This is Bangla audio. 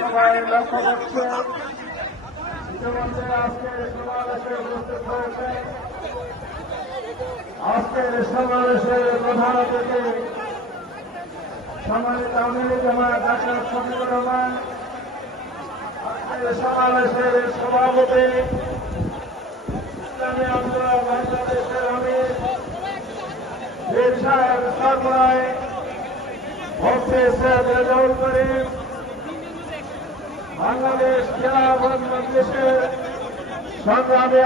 সবাই লক্ষ্য করছে ইতিমধ্যে আজকের সমাবেশে উপস্থিত হয়েছে। আজকের সমাবেশের প্রধান অতিথি সম্মানিত আমির জামাত ডাক্তার শফিকুর রহমান, আজকের সমাবেশের সভাপতি ইসলামী আন্দোলন বাংলাদেশের আমির বীর সাহেব সরবরাহ মুফতি সৈয়দ রেজাউল করিম, বাংলাদেশ খেলাফত মজলিসের সংগ্রামী